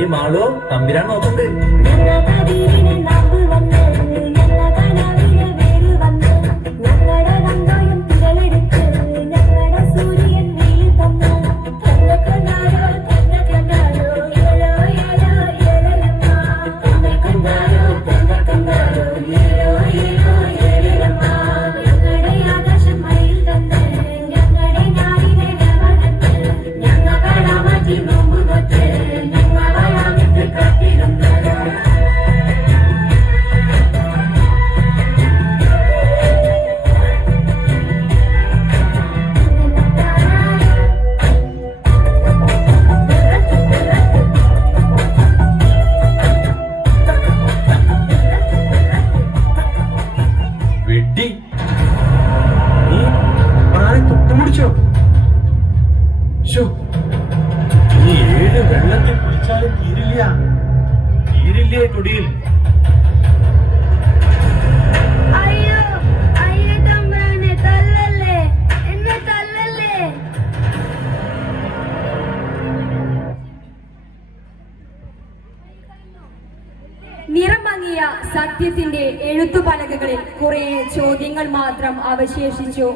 ഈ മാളോ തമ്പിരാൻ നോക്കണ്ട്. ഈ 7 വെള്ളത്തിൽ കുളിച്ചാലും തീരില്ലേ തൊടിയിൽ. അയ്യോ അയ്യോ തമ്പ്രാനെ, തല്ലല്ലേ, എന്നെ തല്ലല്ലേ. നിറം മങ്ങിയ സത്യത്തിന്റെ എഴുത്തുപലകകളിൽ കുറെ ചോദ്യങ്ങൾ മാത്രം അവശേഷിച്ചു.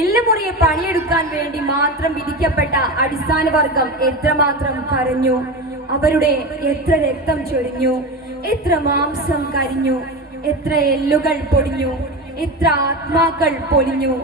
എല്ലുമുറിയെ പണിയെടുക്കാൻ വേണ്ടി മാത്രം വിധിക്കപ്പെട്ട അടിസ്ഥാന വർഗം എത്രമാത്രം കരഞ്ഞു. അവരുടെ എത്ര രക്തം ചൊരിഞ്ഞു, എത്ര മാംസം കരിഞ്ഞു, എത്ര എല്ലുകൾ പൊടിഞ്ഞു, എത്ര ആത്മാക്കൾ പൊലിഞ്ഞു.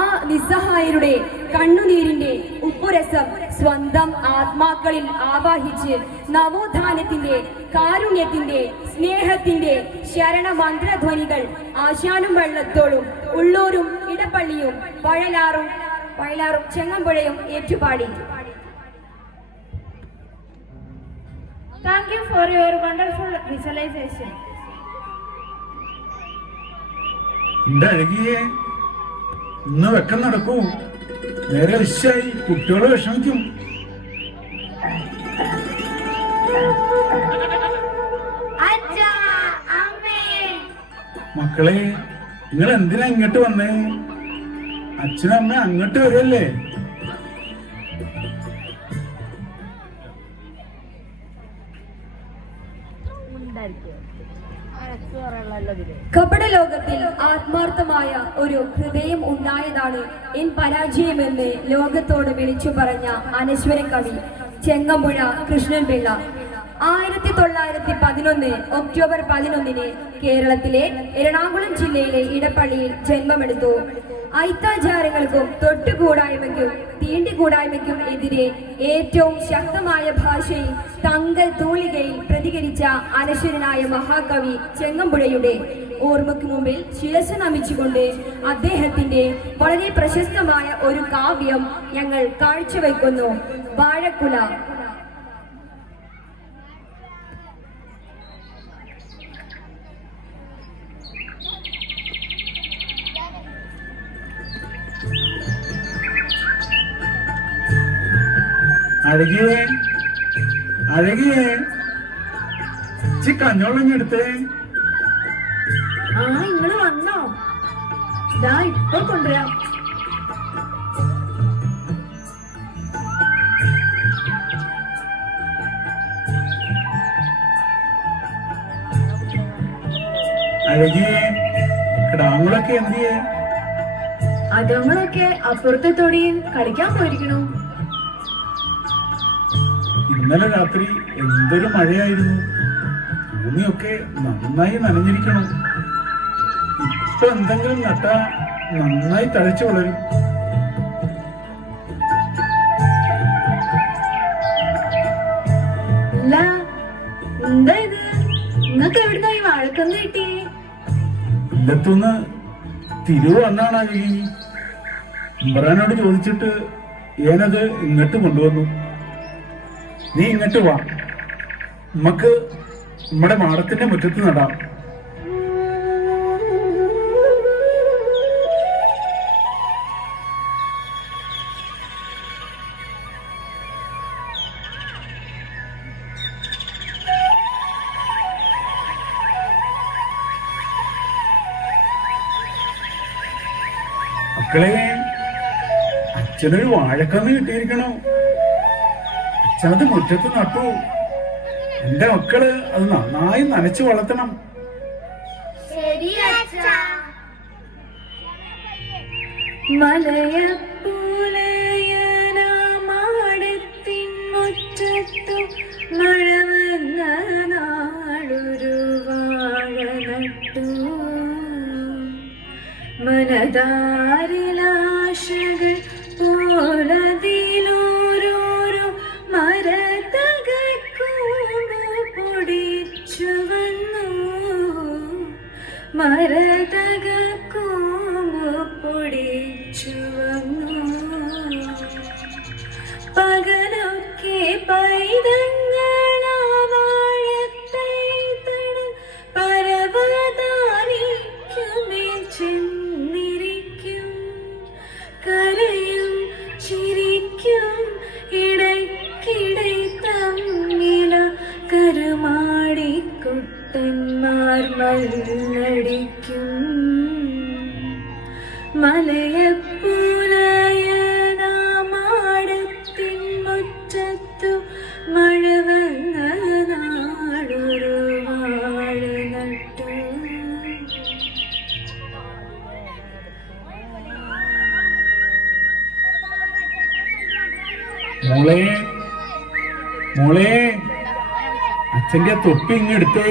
ആ നിസ്സഹായരുടെ കണ്ണുനീരിന്റെ ഉപ്പുരസം സ്വന്തം ആത്മാക്കളിൽ ആവാഹിച്ച് നവോത്ഥാനത്തിന്റെ, കാരുണ്യത്തിന്റെ, സ്നേഹത്തിന്റെ ശരണമന്ത്രധ്വനികൾ ആശാനും വെള്ളത്തോളും ഉള്ളൂരും ഇടപ്പള്ളിയും വയലാറും ചെങ്ങമ്പുഴയും ഏറ്റുപാടി. Thank you for your wonderful visualization. അഴകിയെ ഇന്ന് വെക്കം നടക്കൂ. നേരെ വിശായി കുട്ടികളെ വിഷമിക്കും. മക്കളെ, നിങ്ങൾ എന്തിനാ ഇങ്ങോട്ട് വന്നേ? അച്ഛനും അമ്മ അങ്ങോട്ട് വരല്ലേ? കപട ലോകത്തിൽ ആത്മാർത്ഥമായ ഒരു ഹൃദയം ഉണ്ടായതാണ് എൻ പരാജയമെന്ന് ലോകത്തോട് വിളിച്ചു പറഞ്ഞ അനശ്വര കവി ചെങ്ങമ്പുഴ കൃഷ്ണൻപിള്ള. 1911 ഒക്ടോബർ 11 കേരളത്തിലെ എറണാകുളം ജില്ലയിലെ ഇടപ്പള്ളിയിൽ ജന്മമെടുത്തു. ഐത്താചാരങ്ങൾക്കും തൊട്ടുകൂടായ്മയ്ക്കും തീണ്ടിക്കൂടായ്മയ്ക്കും എതിരെ ഏറ്റവും ശക്തമായ ഭാഷയിൽ തങ്കൽ തൂലികയിൽ പ്രതികരിച്ച അനശ്വരനായ മഹാകവി ചെങ്ങമ്പുഴയുടെ ഓർമ്മയ്ക്ക് മുമ്പിൽ ശിരസ് നമിച്ചുകൊണ്ട് അദ്ദേഹത്തിന്റെ വളരെ പ്രശസ്തമായ ഒരു കാവ്യം ഞങ്ങൾ കാഴ്ചവെക്കുന്നു. വാഴക്കുല. അഴകിയേ, അഴകിയേ, കഞ്ഞോളം എടുത്തേ. നിങ്ങള് വന്നോ? ദാ ഇപ്പൊ കൊണ്ടുവരാം. അഴകിയേ, കിടാങ്ങളൊക്കെ എന്തിയേ? അതങ്ങളൊക്കെ അപ്പുറത്തെ തൊടിയിൽ കളിക്കാൻ പോയിരിക്കണു. ഇന്നലെ രാത്രി എന്തൊരു മഴയായിരുന്നു. ഭൂമിയൊക്കെ നന്നായി നനഞ്ഞിരിക്കണം. ഇപ്പൊ എന്തെങ്കിലും നട്ടാ നന്നായി തഴച്ചു വളരും. അല്ല, എന്താ ഇത്? നിങ്ങൾക്ക് എവിടുന്ന ഈ വാഴക്കന്ന് കിട്ടി? ഇല്ലത്തുനിന്ന് തിരുവ് വന്നാണ് അഴകി. ഇമ്രാനോട് ചോദിച്ചിട്ട് ഏനത് ഇങ്ങോട്ട് കൊണ്ടുവന്നു. നീ ഇങ്ങോട്ട് വാ, നമുക്ക് നമ്മുടെ മാടത്തിന്റെ മുറ്റത്ത് നടാം. മക്കളെ, അച്ഛനൊരു വാഴക്കന്ന് കിട്ടിയിരിക്കണോ? അച്ഛനത് മുറ്റത്ത് നട്ടു. എന്റെ മക്കള് അത് നന്നായി നനച്ചു വളർത്തണം. ശരി അച്ഛാ. മലയപ്പൂലയനാമാടത്തിൻ മുറ്റത്തു മഴ വന്ന നാളൊരു വാഴ നട്ടു. മനതാരിലാശകൾ പോലതിലോരോരോ മരതകക്കൂമ്പ് പൊടിച്ചു വന്നു. മരതകക്കൂമ്പ് പൊടിച്ചു വന്നു. പകലൊക്കെ പൈതങ്ങളാ വാഴത്തൈതടൽ പരവതാനിക്കുമേൽ ചെന്നിരിക്കും. കരയും ചിരിക്കും ഇടയ്ക്കിടെ തമ്മില കരുമാടിക്കുട്ടന്മാർ മല്ലടിക്കും. മലയപ്പൂലയനാമാടത്തിൻ മുറ്റത്തു മഴ വന്ന നാളൊരു വാഴ നട്ടു. മോളെ മോളെ അച്ഛന്റെ തൊപ്പി ഇങ്ങെടുത്തേ.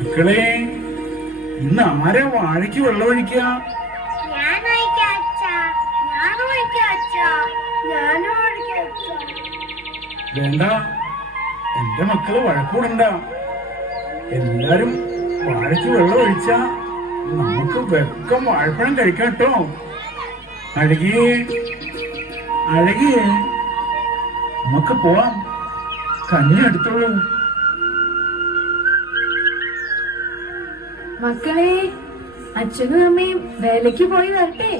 മക്കളെ ഇന്ന് ആരാ വാഴയ്ക്ക് വെള്ളം ഒഴിക്കുക? വേണ്ട, എന്റെ മക്കള് വഴക്കൂടണ്ട. എല്ലാരും വാഴയ്ക്ക് വെള്ളം ഒഴിച്ചാ നമുക്ക് വെക്കം വാഴപ്പഴം കഴിക്കാം കേട്ടോ. അഴകിയേ അഴകിയേ, നമുക്ക് പോവാം. കഞ്ഞി എടുത്തോളൂ. മക്കളെ, അച്ഛനും അമ്മയും വേലയ്ക്ക് പോയി വരട്ടെ.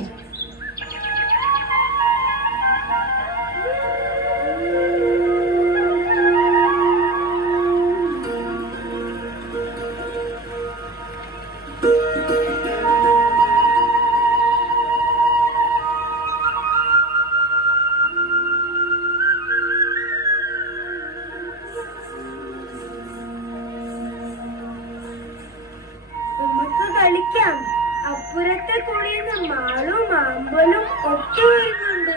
കളിക്കാം. അപ്പുറത്തെ കൂടിയുന്ന മാളും മാമ്പലും ഒക്കെ വരുന്നുണ്ട്.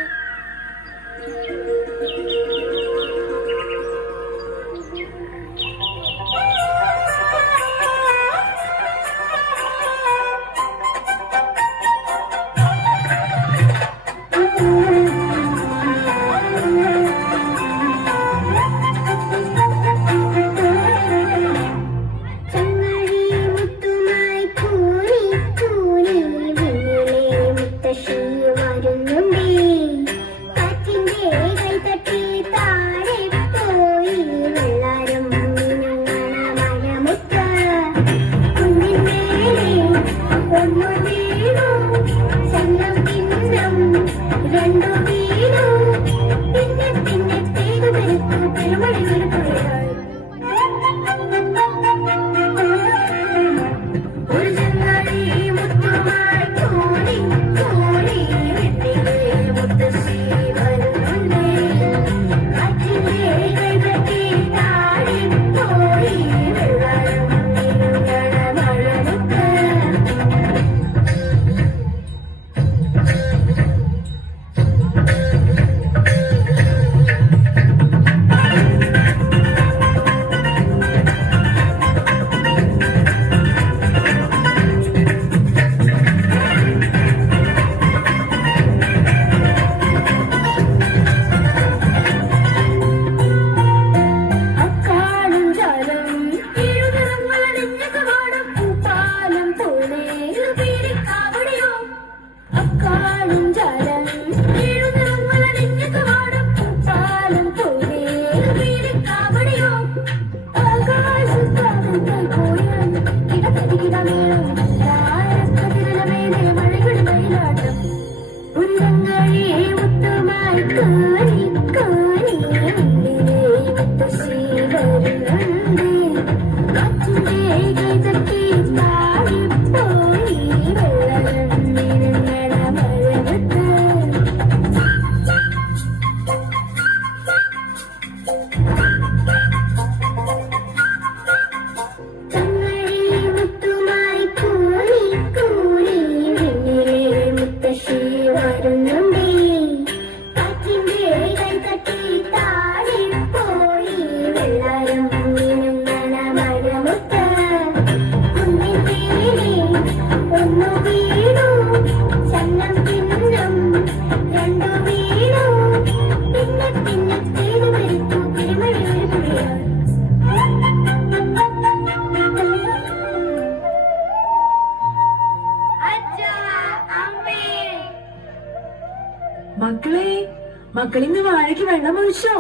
മക്കളിന്ന് വാഴയ്ക്ക് വെള്ളം ഒഴിച്ചോ?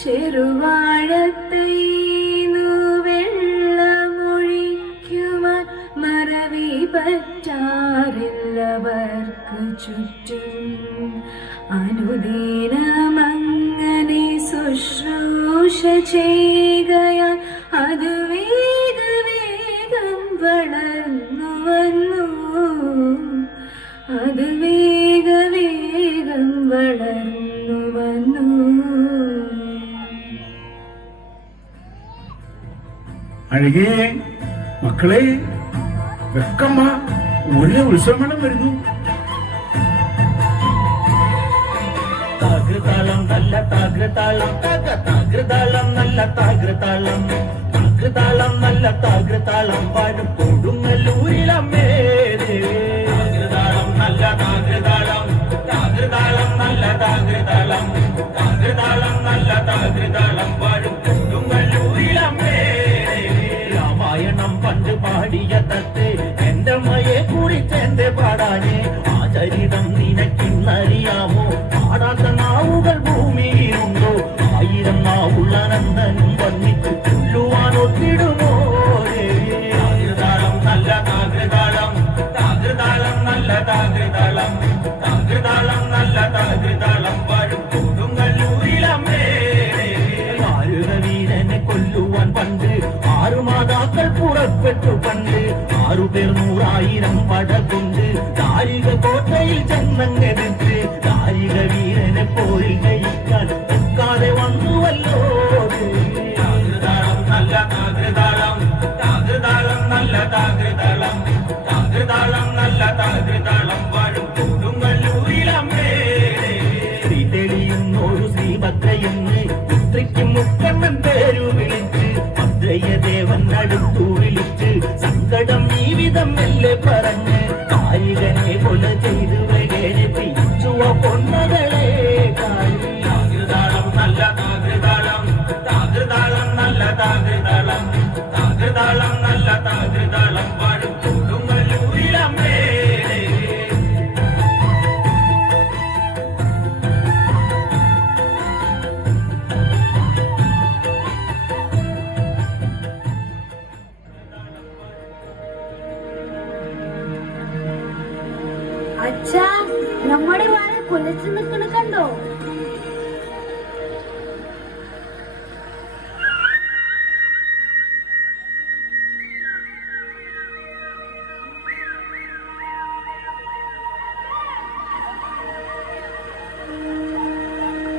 ചെറുവാഴത്തൈന്നു വെള്ളമൊഴിക്കുവാൻ മറവി പറ്റാറില്ലവർക്ക് ചുറ്റും. അനുദിനമങ്ങനെ ശുശ്രൂഷ ചെയ്യുകയാൽ അത് വേഗം വളർന്നു വന്നു. അത് വേഗം വളർന്നു വന്നു. അഴകേ മക്കളെ വെക്കമ്മ, ഒരു ഉത്സവമേളം വരുന്നു. താകൃതാളം നല്ല താകൃതാളം, താകൃതാളം നല്ല താകൃതാളം, താകൃതാളം നല്ല താകൃതാളം പാടും കൊടുങ്ങല്ലൂരിലമ്മേ. താകൃതാളം നല്ല താകൃതാളം, താകൃതാളം നല്ല താകൃതാളം, താകൃതാളം നല്ല താകൃതാളം പാടും കൊടുങ്ങല്ലൂരിലമ്മേ. രാമായണം പണ്ട് പാടിയ തത്തെ എന്റെ അമ്മയെ കുറിച്ചെന്റെ പാടാനേ. ആ ചരിതം നിനക്കിന്നറിയാമോ? പാടാത്ത നാവുകൾ ഭൂമിയിലുണ്ടോ? 1000 നാവുള്ള നന്ദനും വന്നിട്ട് ചൊല്ലുവാനൊത്തിടുമോ? താകൃതാളം നല്ല താകൃതാളം, താകൃതാളം നല്ല താകൃതാളം, താകൃതാളം നല്ല താകൃതാളം പാടും കൊടുങ്ങല്ലൂരിലമ്മേ. വീരനെ കൊല്ലുവാൻ പണ്ട് 6 മാതാക്കൾ പുറപ്പെട്ടു പണ്ട്. 6 പേർ 100,000 പട കൊണ്ട് ദാരിക കോട്ടയിൽ ചെന്നങ്ങെടുത്ത്. ദാരിക വീരനെ പോരിൽ ജയിക്കാൻ ഒക്കാതെ വന്നുവല്ലോ. താകൃതാളം നല്ല താകൃതാളം, താകൃതാളം നല്ല താകൃതാളം, താകൃതാളം നല്ല താകൃതാളം പാടും കൊടുങ്ങല്ലൂരിലമ്മേ. ശ്രീ തെളിയുന്നോരു ശ്രീഭദ്രയെന്ന് പുത്രിക്ക് മുക്കണ്ണൻ പേരു വിളിച്ച്. ഭദ്രയദേവൻ അടുത്തു വിളിച്ച് സങ്കടം ഈ വിധം മെല്ലെ പറഞ്ഞ്. കാരികനെ കൊല ചെയ്തു വകേനെ പിച്ചുവ പൊന്നകളെ. താകൃതാളം നല്ല താകൃതാളം, താകൃതാളം നല്ല താകൃതാളം, താകൃതാളം നല്ല താകൃതാളം പാടും കൊടുങ്ങല്ലൂരിലമ്മേ. അച്ഛാ, നമ്മുടെ വാഴ കുലച്ചു നിൽക്കണ കണ്ടോ?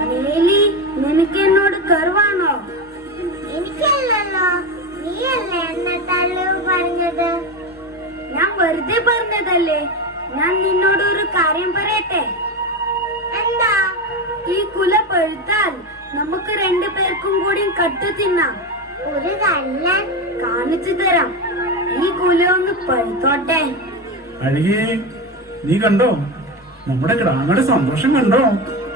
നീലി, നിനക്ക് എന്നോട് കറുവാണോ? എനിക്കല്ലല്ലോ, നീയല്ലേ എന്നെ തള്ളു പറഞ്ഞത്. ഞാൻ വെറുതെ പറഞ്ഞതല്ലേ. ഞാൻ നിന്നോട് ഒരു കാര്യം പറയട്ടെ. എന്താ? ഈ കുല പഴുത്താൽ നമുക്ക് 2 പേർക്കും കൂടി കട്ട് തിന്നാം. ഒരു കള്ളൻ കാണിച്ചു തരാം. ഈ കുല ഒന്ന് പഴുത്തോട്ടെ. അഴകേ നീ കണ്ടോ? നമ്മുടെ കിടാങ്ങളുടെ സന്തോഷം കണ്ടോ?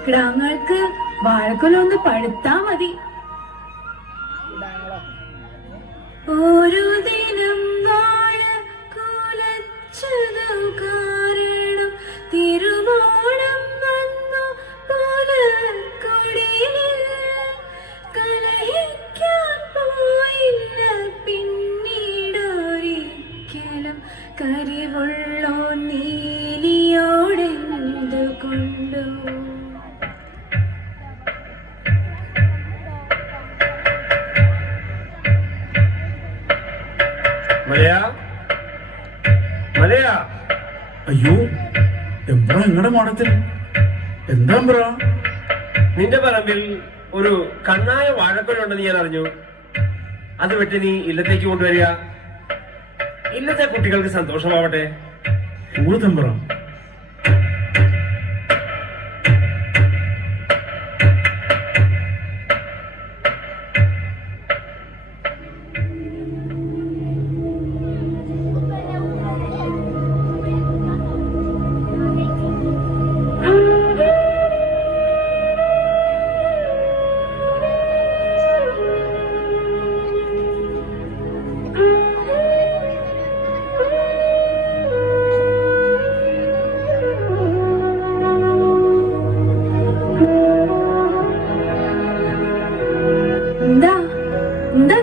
കിടാങ്ങൾക്ക് വാഴക്കുല ഒന്ന് പഴുത്താ മതി. ഒരു ദിനം വാഴ കുലച്ചതു കാരണം തിരുവോണം വന്നു പുലർക്കൊടിയിൽ. കലഹിക്കാൻ പോയില്ല പിന്നീടൊരിക്കലും കരിവുള്ളോ നീലിയോടെന്തുകൊണ്ടോ. അയ്യോ, എമ്പ്ര നിങ്ങളുടെ മോടത്തിൽ എന്താ എമ്പ്ര? നിന്റെ പറമ്പിൽ ഒരു കണ്ണായ വാഴക്കൊലുണ്ടെന്ന് ഞാൻ അറിഞ്ഞു. അത് വെട്ടി നീ ഇല്ലത്തേക്ക് കൊണ്ടുവരിക. ഇല്ലത്തെ കുട്ടികൾക്ക് സന്തോഷമാവട്ടെ. ഊതെമ്പ്ര.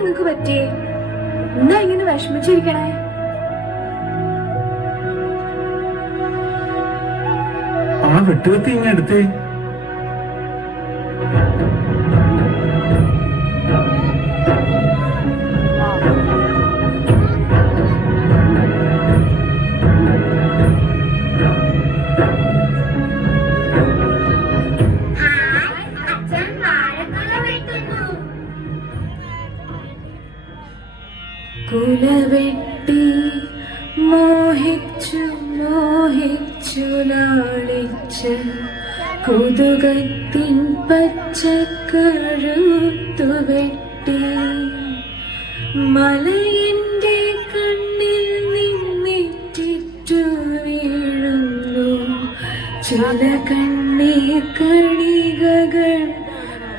നിങ്ങക്ക് പറ്റിയേ? എന്താ ഇങ്ങനെ വിഷമിച്ചിരിക്കണേ? ആ വെട്ടുകത്തി ഇങ്ങനെ എടുത്തേ. കുലവെട്ടി മോഹിച്ചു മോഹിച്ചു ലാളിച്ച് കുതുകത്തിൻ പച്ചക്കഴുത്തു വെട്ടി മലയിന്റെ കണ്ണിൽ നിന്നിറ്റിറ്റു വീഴുന്നു ചില കണ്ണീർ കണികകൾ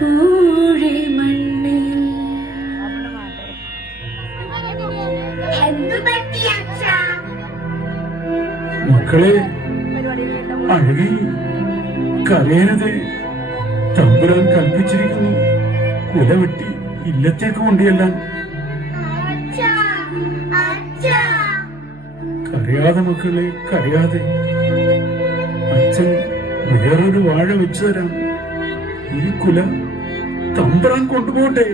പൂഴി മണ്ണിൽ. മക്കളെ അഴകി കരയരുത്. തമ്പുരാൻ കൽപ്പിച്ചിരിക്കുന്നു കുല വെട്ടി ഇല്ലത്തേക്ക് കൊണ്ടിയെല്ലാം. കരയാതെ മക്കളെ കരയാതെ. അച്ഛൻ വേറൊരു വാഴ വെച്ചു തരാം. ഈ കുല തമ്പുരാൻ കൊണ്ടുപോട്ടെ.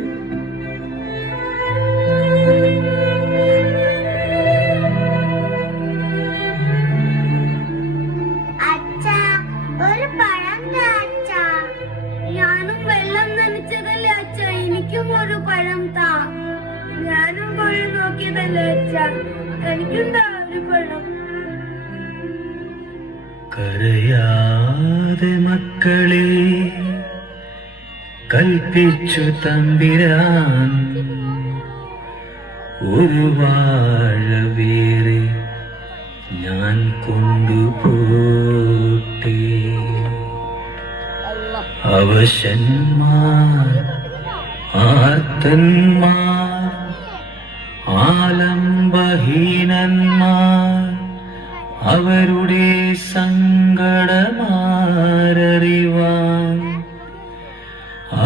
ഞാനും വെള്ളം നനച്ചതല്ലേ അച്ഛ, എനിക്കും ഒരു പഴം താ. ഞാനും പോയി നോക്കിയതല്ലേ അച്ഛ, എനിക്കുണ്ടാ ഒരു പഴം. കരയാതെ മക്കളെ കൽപ്പിച്ചു തമ്പിരാൻ ഒരു വാഴ വേറെ ഞാൻ കൊണ്ടുപോട്ടെ. അവശന്മാർ ആർത്തന്മാർ ആലംബഹീനന്മാർ അവരുടെ സങ്കടമാരറിവാൻ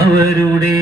അവരുടെ